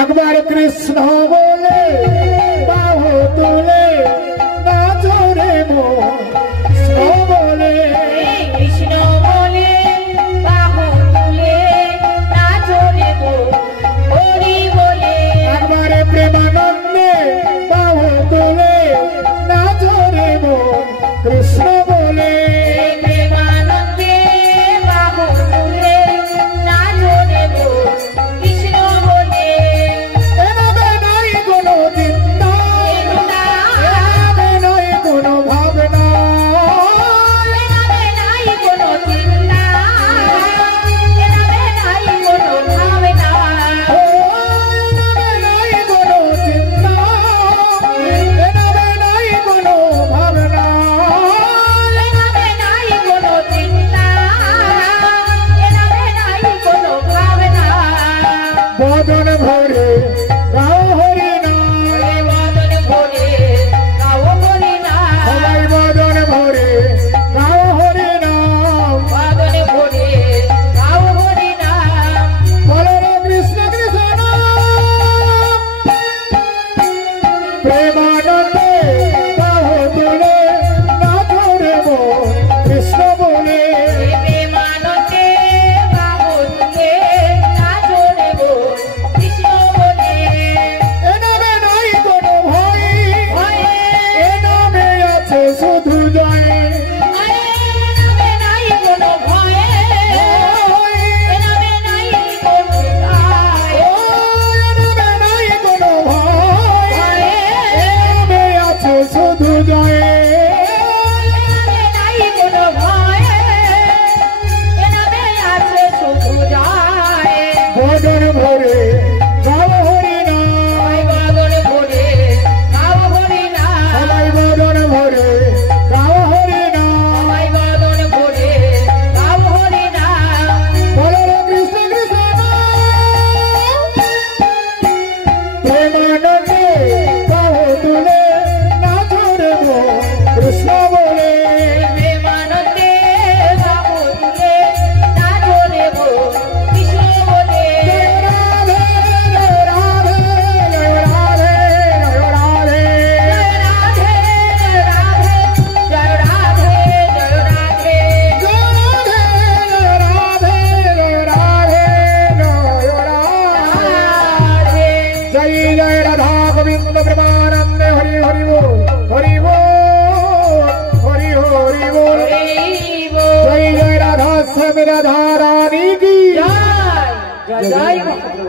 একবার কৃষ্ণ বলে বাহু তুলে নাচো রে মন কৃষ্ণ বলে কৃষ্ণ বলে বাহু তুলে নাচো রে মন হরি বলে একবার প্রেমানন্দে বাহু তুলে নাচো রে মন কৃষ্ণ বলে প্রেমানন্দে বাহু তুলে নাচো রে মন কৃষ্ণ বলে এভাবে নাই কোনো চিন্তা এভাবে নাই কোনো ভাবনা এভাবে নাই কোনো চিন্তা এভাবে নাই কোনো ভাবনা এভাবে নাই কোনো চিন্তা এভাবে নাই কোনো ভাবনা এভাবে নাই কোনো চিন্তা এভাবে নাই কোনো ভাবনা বদন ভরে গাও হরি নাম বদন ভরে গাও হরি নাম সবাই বদন ভরে গাও হরি নাম বদন ভরে গাও হরি নাম বলো রে কৃষ্ণ কৃষ্ণ প্রেমানন্দে বাহু তুলে নাচো রে মন কৃষ্ণ বলে প্রেমানন্দে বাহু তুলে নাচো রে মন কৃষ্ণ বলে এনামে নাই কোনো ভয় ভয়ে এনামে আছে শুধু জয় এনামে নাই কোনো ভয়ে এনামে নাই কোনো ভয় এনামে নাই কোনো ভয় এনামে আছে শুধু জয় এনামে নাই কোনো ভয় এনামে আছে শুধু জয় বদন ভরে গাও হরি নাম সবাই বদন ভরে গাও হরি নাম সবাই বদন ভরে গাও হরি নাম সবাই বদন ভরে গাও হরি নাম বলো রে কৃষ্ণ কৃষ্ণ প্রেমানন্দে বাহু তুলে নাচো রে মন কৃষ্ণ বলে প্রেমানন্দে বাহু তুলে নাচো রে মন কৃষ্ণ বলে জয় রাধে জয় রাধে জয় রাধে জয় রাধে জয় রাধে জয় রাধে জয় রাধে जय जय राधा गोविंद प्रेमानंदे हरि हरि बोल हरि बोल हरि हरि बोल जय जय राधा सब राधा रानी की जय जय